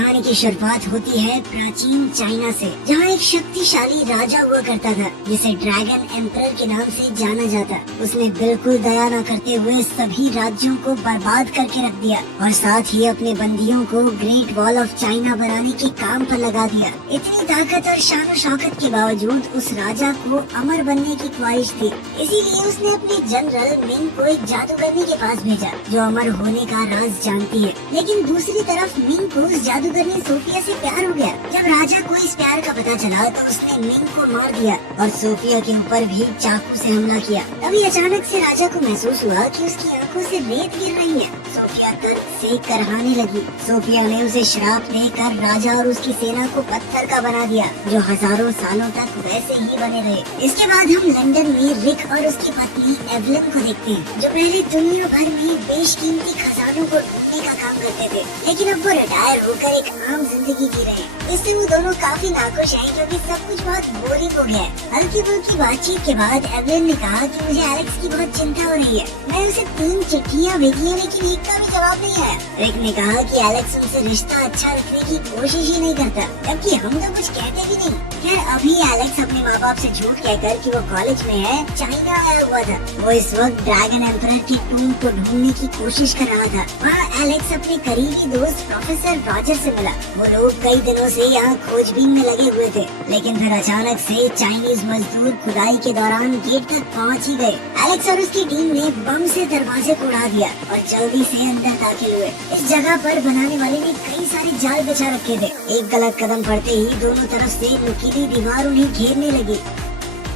कहानी की शुरुआत होती है प्राचीन चाइना से, जहाँ एक शक्तिशाली राजा हुआ करता था जिसे ड्रैगन एम्परर के नाम से जाना जाता। उसने बिल्कुल दया न करते हुए सभी राज्यों को बर्बाद करके रख दिया और साथ ही अपने बंदियों को ग्रेट वॉल ऑफ चाइना बनाने के काम पर लगा दिया। इतनी ताकत और शान शौकत के बावजूद उस राजा को अमर बनने की ख्वाहिश थी, इसीलिए उसने अपने जनरल मिंग को एक जादूगरनी के पास भेजा जो अमर होने का राज जानती है। लेकिन दूसरी तरफ मिंग को उस जादूगरनी सोफिया से प्यार हो गया। जब राजा को इस प्यार का पता चला तो उसने मिंग को मार दिया और सोफिया के ऊपर भी चाकू से हमला किया। तभी अचानक से राजा को महसूस हुआ कि उसकी आंखों से रेत गिर रही है। सोफिया दर्द से करहाने लगी। सोफिया ने उसे श्राप देकर राजा और उसकी सेना को पत्थर का बना दिया, जो हजारों सालों तक वैसे ही बने रहे। इसके बाद हम लंदन में रिक और उसकी पत्नी एवलिन को देखते हैं, जो पहले दुनिया भर में बेशकीमती खजानों को ढूंढने का काम करते थे, लेकिन अब वो रिटायर होकर एक आम जिंदगी जी रहे हैं। इससे वो दोनों काफी नाखुश हैं क्योंकि सब कुछ बहुत बोरिंग हो गया है। हल्की फुल्की बातचीत के बाद एवलिन ने कहा कि मुझे एलेक्स की बहुत चिंता हो रही है। मैं उसे 3 चिट्ठियाँ भेजी हैं लेकिन एक का भी जवाब नहीं आया। रिक ने कहा कि एलेक्स उनसे रिश्ता अच्छा रखने की कोशिश ही नहीं करता, जबकि हम तो कुछ कहते भी नहीं। खैर अभी एलेक्स अपने माँ बाप से झूठ कहकर कि वो कॉलेज में है चाइना आया हुआ था। वो इस वक्त ड्रैगन एम्परर की टूम को ढूंढने की कोशिश कर रहा था। वहाँ एलेक्स अपने करीबी दोस्त प्रोफेसर रॉजर से मिला। वो लोग कई दिनों से यहाँ खोजबीन में लगे हुए थे, लेकिन फिर अचानक से चाइनीज मजदूर खुदाई के दौरान गेट तक पहुँच ही गए। एलेक्स और उसकी टीम ने बम से दरवाजे को उड़ा दिया और जल्दी से अंदर दाखिल हुए। इस जगह पर बनाने वाले ने कई सारे जाल बिछा रखे थे। एक गलत कदम पड़ते ही दोनों तरफ से नुकीली दीवार उन्हें घेरने लगी।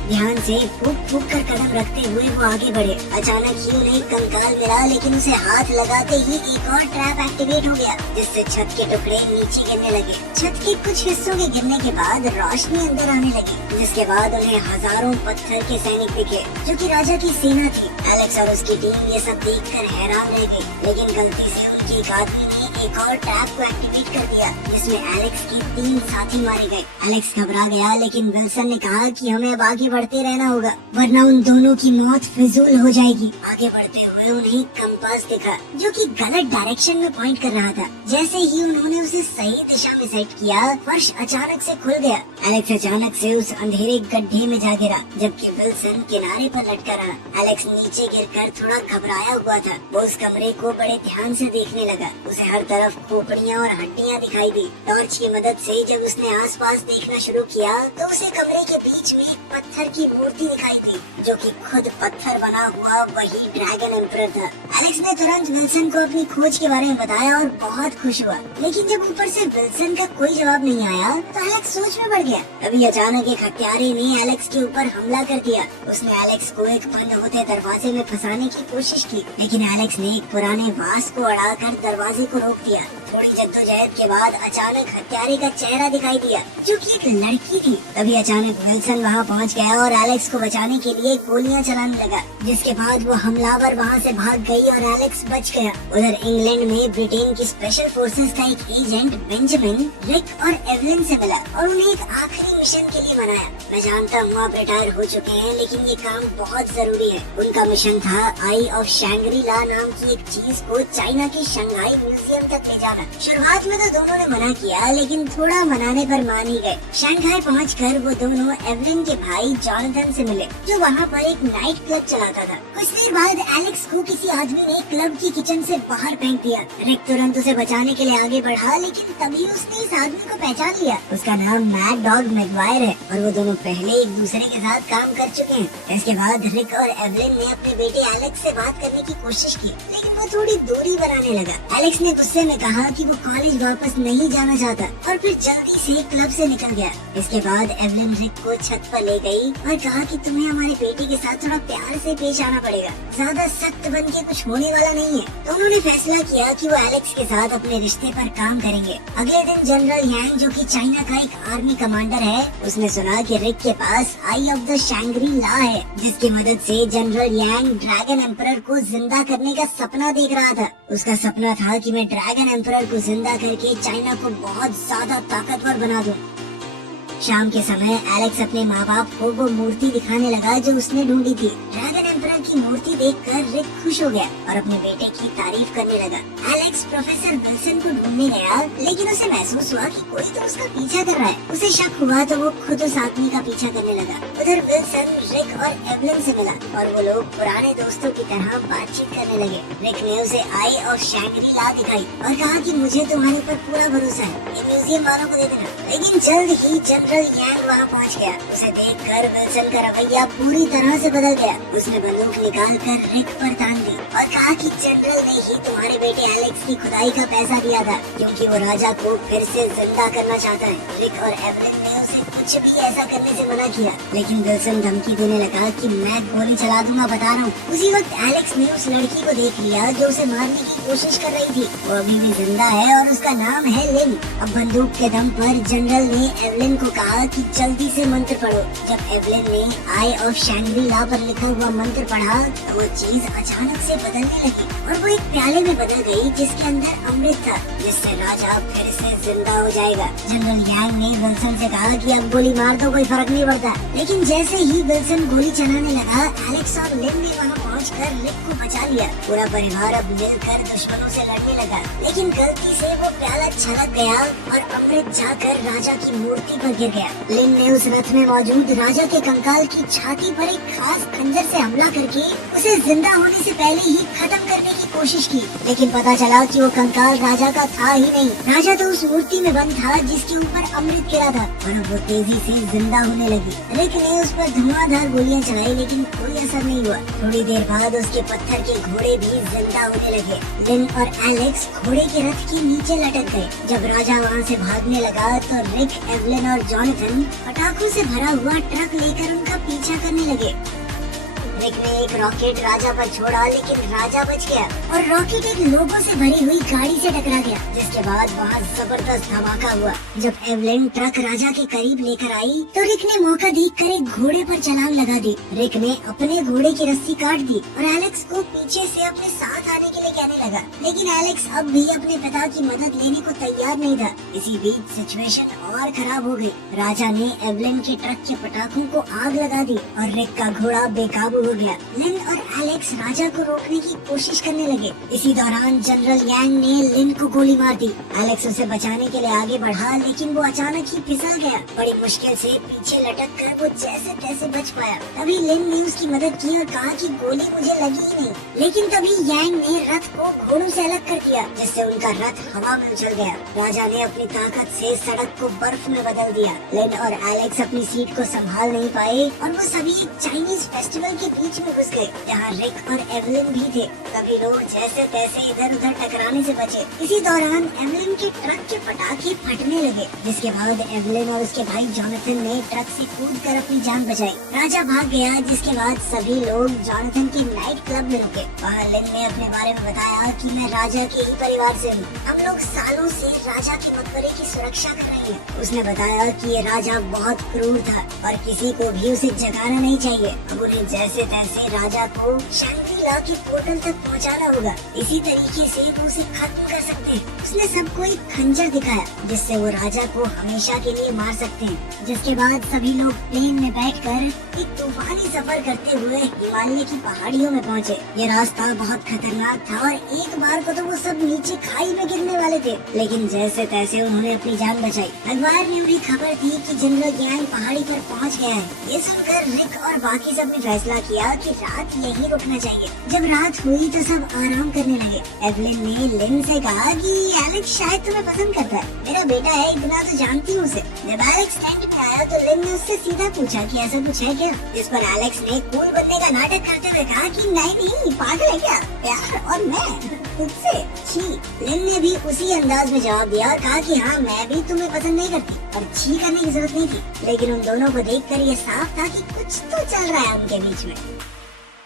ध्यान से फूक फूक कर कदम रखते हुए वो आगे बढ़े। अचानक ही उन्हें कंकाल मिला, लेकिन उसे हाथ लगाते ही एक और ट्रैप एक्टिवेट हो गया, जिससे छत के टुकड़े नीचे गिरने लगे। छत के कुछ हिस्सों के गिरने के बाद रोशनी अंदर आने लगी, जिसके बाद उन्हें हजारों पत्थर के सैनिक दिखे, जो कि राजा की सेना थी। एलेक्स और उसकी टीम ये सब देखकर हैरान रह गई, लेकिन गलती से उनकी एक आदमी ने एक और ट्रैप को एक्टिवेट कर दिया, जिसमें एलेक्स के 3 साथी मारे गए। एलेक्स घबरा गया, लेकिन विल्सन ने कहा कि हमें अब आगे बढ़ते रहना होगा, वरना उन दोनों की मौत फिजूल हो जाएगी। आगे बढ़ते हुए उन्हें कंपास दिखा, जो कि गलत डायरेक्शन में पॉइंट कर रहा था। जैसे ही उन्होंने उसे सही दिशा में सेट किया, फर्श अचानक से खुल गया। एलेक्स अचानक से उस अंधेरे गड्ढे में जा गिरा, जबकि विल्सन किनारे पर लटका रहा। एलेक्स नीचे गिरकर थोड़ा घबराया हुआ था। वो उस कमरे को बड़े ध्यान से देखने लगा। उसे हर तरफ खोपड़ियाँ और हड्डियाँ दिखाई दी। टॉर्च की मदद से जब उसने आसपास देखना शुरू किया तो उसे कमरे के बीच में पत्थर की मूर्ति दिखाई थी, जो कि खुद पत्थर बना हुआ वही ड्रैगन एम्परर था। एलेक्स ने तुरंत विल्सन को अपनी खोज के बारे में बताया और बहुत खुश हुआ, लेकिन जब ऊपर से विल्सन का कोई जवाब नहीं आया तो एलेक्स सोच में पड़ गया। तभी अचानक एक हत्यारे ने एलेक्स के ऊपर हमला कर दिया। उसने एलेक्स को एक बंद होते दरवाजे में फंसाने की कोशिश की, लेकिन एलेक्स ने एक पुराने वास को अड़ाकर दरवाजे को रोक दिया। थोड़ी जद्दोजहद के बाद अचानक हत्यारे का चेहरा दिखाई दिया, जो कि एक लड़की थी। तभी अचानक विल्सन वहां पहुंच गया और एलेक्स को बचाने के लिए गोलियां चलाने लगा, जिसके बाद वो हमलावर वहां से भाग गई और एलेक्स बच गया। उधर इंग्लैंड में ब्रिटेन की स्पेशल फोर्सेस का एक एजेंट बेंजामिन रिक और एवलिन से मिला और उन्हें एक आखिरी मिशन के लिए बनाया। मैं जानता हूँ आप रिटायर हो चुके हैं, लेकिन ये काम बहुत जरूरी है। उनका मिशन था आई ऑफ शैंग्री ला नाम की एक चीज को चाइना के शंघाई म्यूजियम तक ले जाना। शुरुआत में तो दोनों ने मना किया, लेकिन थोड़ा मनाने पर मान ही गए। शंघाई पहुंचकर वो दोनों एवलिन के भाई जॉनथन से मिले, जो वहाँ पर एक नाइट क्लब चलाता था। कुछ देर बाद एलेक्स को किसी आदमी ने क्लब की किचन से बाहर फेंक दिया। रिक तुरंत उसे बचाने के लिए आगे बढ़ा, लेकिन तभी उसने इस आदमी को पहचान लिया। उसका नाम मैड डॉग मैगवायर है और वो दोनों पहले एक दूसरे के साथ काम कर चुके हैं। इसके बाद रिक और एवलिन ने अपने बेटे एलेक्स से बात करने की कोशिश की, लेकिन वो थोड़ी दूरी बनाने लगा। एलेक्स ने गुस्से में कहा कि वो कॉलेज वापस नहीं जाना चाहता और फिर जल्दी से क्लब से निकल गया। इसके बाद एवलिन रिक को छत पर ले गई और कहा कि तुम्हें हमारे बेटे के साथ थोड़ा प्यार से पेश आना पड़ेगा, ज्यादा सख्त बन के कुछ होने वाला नहीं है। तो उन्होंने फैसला किया कि वो एलेक्स के साथ अपने रिश्ते पर काम करेंगे। अगले दिन जनरल यांग, जो कि चाइना का एक आर्मी कमांडर है, उसने सुना कि रिक के पास आई ऑफ द शैंग्री ला है, जिसकी मदद से जनरल यांग ड्रैगन एम्परर को जिंदा करने का सपना देख रहा था। उसका सपना था कि मैं ड्रैगन एम्परर को जिंदा करके चाइना को बहुत ज्यादा ताकतवर बना दूं। शाम के समय एलेक्स अपने माँ बाप को वो मूर्ति दिखाने लगा जो उसने ढूंढी थी। ड्रैगन एम्परर की मूर्ति देखकर रिक खुश हो गया और अपने बेटे की तारीफ करने लगा। एलेक्स प्रोफेसर विल्सन को ढूंढने गया, लेकिन उसे महसूस हुआ कि कोई तो उसका पीछा कर रहा है। उसे शक हुआ तो वो खुद उस आदमी का पीछा करने लगा। उधर विल्सन रिक और एवलिन से मिला और वो लोग पुराने दोस्तों की तरह बातचीत करने लगे। रिक ने उसे आई ऑफ शैंग्री-ला दिखाई और कहा कि मुझे तुम्हारे पर पूरा भरोसा है, ये म्यूजियम वालों को दे देना। लेकिन जल्द ही जनरल यांग वहाँ पहुँच गया। उसे देखकर विल्सन का रवैया पूरी तरह से बदल गया। उसने बंदूक निकाल कर रिक पर तान दी और कहा कि जनरल ने ही तुम्हारे बेटे एलेक्स की खुदाई का पैसा दिया था, क्योंकि वो राजा को फिर से जिंदा करना चाहता है। रिक और एवलिन ने उसे कुछ भी ऐसा करने से मना किया, लेकिन विल्सन धमकी देने लगा कि मैं गोली चला दूंगा, बता रहा हूँ। उसी वक्त एलेक्स ने उस लड़की को देख लिया जो उसे मारने की कोशिश कर रही थी। वो अभी भी जिंदा है और उसका नाम है लिन। अब बंदूक के दम पर जनरल ने एवलिन को कहा कि जल्दी से मंत्र पढ़ो। जब एवलिन ने आई ऑफ शैंग्री-ला पर लिखा हुआ मंत्र पढ़ा तो वो चीज अचानक से बदलने लगी और वो एक प्याले में बदल गई जिसके अंदर अमृत था, जिससे राजा फिर से जिंदा हो जाएगा। जनरल यांग ने विल्सन से कहा कि अब गोली मार दो, कोई फर्क नहीं पड़ता। लेकिन जैसे ही विल्सन गोली चलाने लगा, एलेक्स और लिन ने वहाँ पहुंचकर रिक को बचा लिया। पूरा परिवार अब मिलकर दुश्मनों से लड़ने लगा, लेकिन गलती से वो प्याला छलक गया और अमृत जाकर राजा की मूर्ति पर गिर गया। लिन ने उस रथ में मौजूद राजा के कंकाल की छाती पर एक खास खंजर से हमला करके उसे जिंदा होने से पहले ही खत्म करने की कोशिश की, लेकिन पता चला कि वो कंकाल राजा का था ही नहीं। राजा तो उस मूर्ति में बंद था जिसके ऊपर अमृत गिरा था और वो तेजी से जिंदा होने लगी। रिक ने उस पर धुआंधार गोलियां चलाई, लेकिन कोई असर नहीं हुआ। थोड़ी देर बाद उसके पत्थर के घोड़े भी जिंदा होने लगे। लिन और एलेक्स घोड़े के रथ के नीचे लटक गए। जब राजा वहाँ से भागने लगा तो रिक, एवलिन और जॉनथन पटाखों से भरा हुआ ट्रक लेकर उनका पीछा करने लगे। रिक ने एक रॉकेट राजा पर छोड़ा, लेकिन राजा बच गया और रॉकेट एक लोगों से भरी हुई गाड़ी से टकरा गया, जिसके बाद वहाँ जबरदस्त धमाका हुआ। जब एवलिन ट्रक राजा के करीब लेकर आई तो रिक ने मौका देखकर एक घोड़े पर छलांग लगा दी। रिक ने अपने घोड़े की रस्सी काट दी और एलेक्स को पीछे से अपने साथ आने के लिए कहने लगा, लेकिन एलेक्स अब भी अपने पिता की मदद लेने को तैयार नहीं था। इसी बीच सिचुएशन और खराब हो गई। राजा ने एवलिन के ट्रक के पटाखों को आग लगा दी और रिक का घोड़ा बेकाबू हो गया। लिन और एलेक्स राजा को रोकने की कोशिश करने लगे। इसी दौरान जनरल यांग ने लिन को गोली मार दी। एलेक्स उसे बचाने के लिए आगे बढ़ा, लेकिन वो अचानक ही फिसल गया। बड़ी मुश्किल से पीछे लटक कर वो जैसे तैसे बच पाया। तभी लिन ने उसकी मदद की और कहा कि गोली मुझे लगी ही नहीं, लेकिन तभी यांग ने रथ को घोड़ों से अलग कर दिया, जिससे उनका रथ हवा में उछल गया। राजा ने अपनी ताकत से सड़क को बर्फ में बदल दिया। लिन और एलेक्स अपनी सीट को संभाल नहीं पाए और वो सभी एक चाइनीज फेस्टिवल के बीच में घुस गए, जहाँ रिक और एवलिन भी थे। सभी लोग जैसे तैसे इधर उधर टकराने से बचे। इसी दौरान एवलिन के ट्रक के पटाखे फटने लगे, जिसके बाद एवलिन और उसके भाई जॉनथन ने ट्रक से कूदकर अपनी जान बचाई। राजा भाग गया, जिसके बाद सभी लोग जॉनथन के नाइट क्लब में रुके। वहाँ लिन ने अपने बारे में बताया कि मैं राजा के ही परिवार से हूँ। हम लोग सालों से राजा के मकबरे की सुरक्षा कर रहे हैं। उसने बताया कि ये राजा बहुत क्रूर था और किसी को भी उसे जगाना नहीं चाहिए। अब उन्हें जैसे तैसे राजा को शैंग्री-ला के पोर्टल तक पहुंचाना होगा। इसी तरीके से वो उसे खत्म कर सकते हैं। उसने सबको एक खंजर दिखाया, जिससे वो राजा को हमेशा के लिए मार सकते हैं। जिसके बाद सभी लोग प्लेन में बैठकर एक तूफानी सफर करते हुए हिमालय की पहाड़ियों में पहुंचे। ये रास्ता बहुत खतरनाक था और एक बार को तो वो सब नीचे खाई में गिरने वाले थे, लेकिन जैसे तैसे उन्होंने अपनी जान बचाई। अखबार में उन्हें खबर थी कि जनरल यांग पहाड़ी पर पहुंच गया है। ये सुनकर रिक और बाकी सब ने फैसला किया कि रात यहीं रुकना चाहिए। जब रात हुई तो सब आराम करने लगे। एवलिन ने लिन से कहा कि एलेक्स शायद तुम्हें पसंद करता है, मेरा बेटा है, इतना तो जानती हूँ उसे। जब एलेक्स टेंट में आया तो लिन ने उससे सीधा पूछा कि ऐसा कुछ है क्या, जिस पर एलेक्स ने कूल बनने का नाटक करते हुए कहा कि नहीं, पागल है क्या, प्यार और मैं तुझसे छी। लिन ने भी उसी अंदाज में जवाब दिया और कहा कि हाँ, मैं भी तुम्हें पसंद नहीं करती और छी करने की जरूरत नहीं थी। लेकिन उन दोनों को देखकर ये साफ था कि कुछ तो चल रहा है उनके बीच में।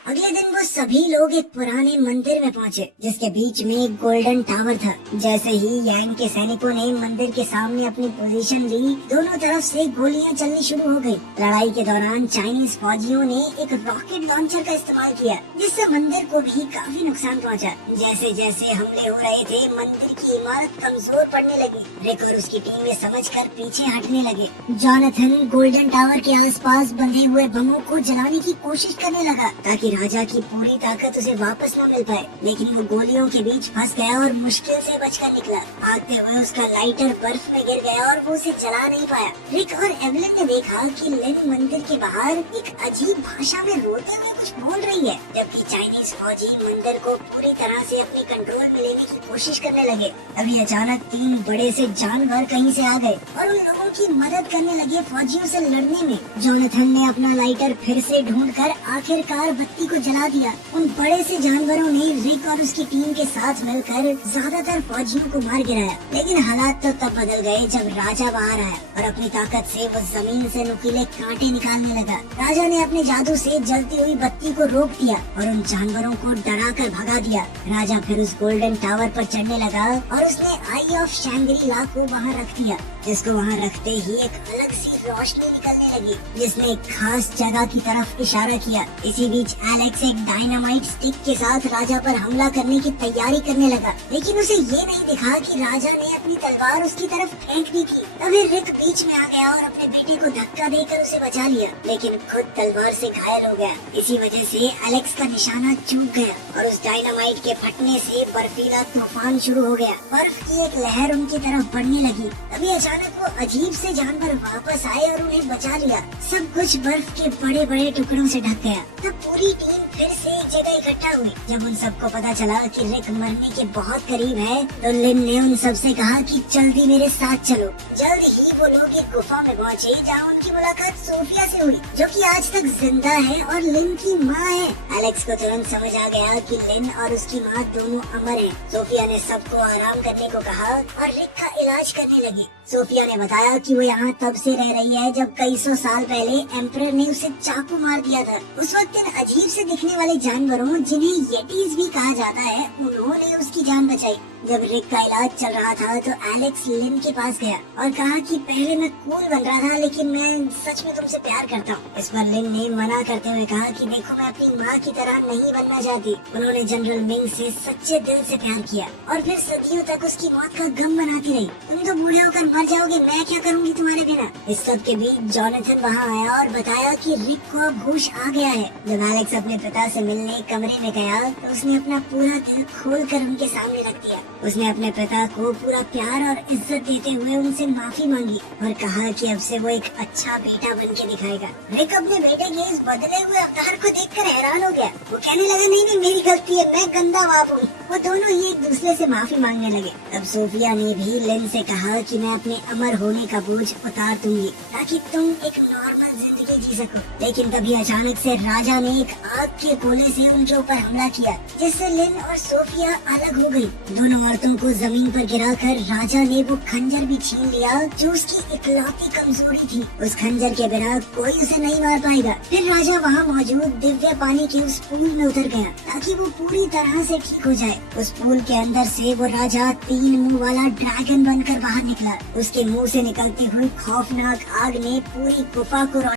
अगले दिन वो सभी लोग एक पुराने मंदिर में पहुंचे, जिसके बीच में एक गोल्डन टावर था। जैसे ही यांग के सैनिकों ने मंदिर के सामने अपनी पोजीशन ली, दोनों तरफ से गोलियां चलनी शुरू हो गई। लड़ाई के दौरान चाइनीज फौजियों ने एक रॉकेट लॉन्चर का इस्तेमाल किया, जिससे मंदिर को भी काफी नुकसान पहुंचा। जैसे जैसे हमले हो रहे थे, मंदिर की इमारत कमजोर पड़ने लगी। रिक और उसकी टीम ने समझकर पीछे हटने लगे। जॉनथन गोल्डन टावर के आसपास बंधे हुए बमों को जलाने की कोशिश करने लगा, ताकि राजा की पूरी ताकत उसे वापस न मिल पाए, लेकिन वो गोलियों के बीच फंस गया और मुश्किल से बचकर निकला। भागते हुए उसका लाइटर बर्फ में गिर गया और वो उसे जला नहीं पाया। रिक और एवलिन ने देखा कि लिन मंदिर के बाहर एक अजीब भाषा में रोते हुए कुछ बोल रही है, जबकि चाइनीज फौजी मंदिर को पूरी तरह से अपने कंट्रोल में लेने की कोशिश करने लगे। तभी अचानक 3 बड़े से जानवर कहीं से आ गए और उन लोगों की मदद करने लगे फौजियों से लड़ने में। जोनाथन ने अपना लाइटर फिर से ढूंढकर आखिरकार बत्ती को जला दिया। उन बड़े से जानवरों ने रिक और उसकी टीम के साथ मिलकर ज्यादातर फौजियों को मार गिराया, लेकिन हालात तो तब बदल गए जब राजा बाहर आया और अपनी ताकत से वो जमीन से नुकीले कांटे निकालने लगा। राजा ने अपने जादू से जलती हुई बत्ती को रोक दिया और उन जानवरों को डरा कर भगा दिया। राजा फिर उस गोल्डन टावर पर चढ़ने लगा और उसने आई ऑफ शैंग्री-ला को वहाँ रख दिया, जिसको वहाँ रखते ही एक अलग सी रोशनी निकलने लगी, जिसने एक खास जगह की तरफ इशारा किया। इसी बीच एलेक्स एक डायनामाइट स्टिक के साथ राजा पर हमला करने की तैयारी करने लगा, लेकिन उसे ये नहीं दिखा कि राजा ने अपनी तलवार उसकी तरफ फेंक दी थी। तभी रिक बीच में आ गया और अपने बेटे को धक्का देकर उसे बचा लिया, लेकिन खुद तलवार से घायल हो गया। इसी वजह से एलेक्स का निशाना चूक गया और उस डायनामाइट के फटने से बर्फीला तूफान शुरू हो गया। बर्फ की एक लहर उनकी तरफ बढ़ने लगी। तभी अचानक वो अजीब से जानवर वापस आए और उन्हें बचा लिया। सब कुछ बर्फ के बड़े बड़े टुकड़ों से ढक गया। तब पूरी टीम फिर से एक जगह इकट्ठा हुई। जब उन सबको पता चला कि रिक मरने के बहुत करीब है, तो लिन ने उन सबसे कहा कि जल्दी मेरे साथ चलो। जल्द ही वो लोग एक गुफा में पहुँचे जहाँ उनकी मुलाकात सोफिया से हुई, जो कि आज तक जिंदा है और लिन की माँ है। एलेक्स को तुरंत समझ आ गया कि लिन और उसकी माँ दोनों अमर हैं। सोफिया ने सबको आराम करने को कहा और रिक का इलाज करने लगी। सोफिया ने बताया कि वो यहाँ तब से रह रही है जब कई सौ साल पहले एम्परर ने उसे चाकू मार दिया था। उस वक्त इन अजीब से दिखने वाले जानवरों, जिन्हें येटीज भी कहा जाता है, उन्होंने उसकी जान बचाई। जब रिक का इलाज चल रहा था तो एलेक्स लिन के पास गया और कहा कि पहले मैं कूल बन रहा था, लेकिन मैं सच में तुमसे प्यार करता हूँ। इस पर लिन ने मना करते हुए कहा कि देखो, मैं अपनी माँ की तरह नहीं बनना चाहती। उन्होंने जनरल मिंग से सच्चे दिल से प्यार किया और फिर सदियों तक उसकी मौत का गम मनाती रही। तुम तो बूढ़े होकर मर जाओगे, मैं क्या करूँगी तुम्हारे बिना। इस सब के बीच जोनाथन वहाँ आया और बताया कि रिक को अब होश आ गया है। जब एलेक्स अपने पिता से मिलने कमरे में गया तो उसने अपना पूरा दिल खोलकर उनके सामने रख दिया। उसने अपने पिता को पूरा प्यार और इज्जत देते हुए उनसे माफी मांगी और कहा कि अब से वो एक अच्छा बेटा बन के दिखाएगा। रिक अपने बेटे के इस बदले हुए अवतार को देखकर हैरान हो गया। वो कहने लगा, नहीं, मेरी गलती है, मैं गंदा बाप हूँ। वो दोनों ही एक दूसरे से माफी मांगने लगे। तब सोफिया ने भी लिन से कहा कि मैं अपने अमर होने का बोझ उतार दूंगी ताकि तुम एक नॉर्मल जिंदगी जी सको। लेकिन तभी अचानक से राजा ने एक आग के गोले से उनके ऊपर हमला किया, जिससे लिन और सोफिया अलग हो गई। दोनों औरतों को जमीन पर गिराकर राजा ने वो खंजर भी छीन लिया जो उसकी इकलौती कमजोरी थी। उस खंजर के बिना कोई उसे नहीं मार पाएगा। फिर राजा वहाँ मौजूद दिव्य पानी के उस पूल में उतर गया ताकि वो पूरी तरह से ठीक हो जाए। उस पूल के अंदर से वो राजा 3 मुंह वाला ड्रैगन बनकर बाहर निकला। उसके मुंह से निकलती हुई खौफनाक आग ने पूरी गुफा को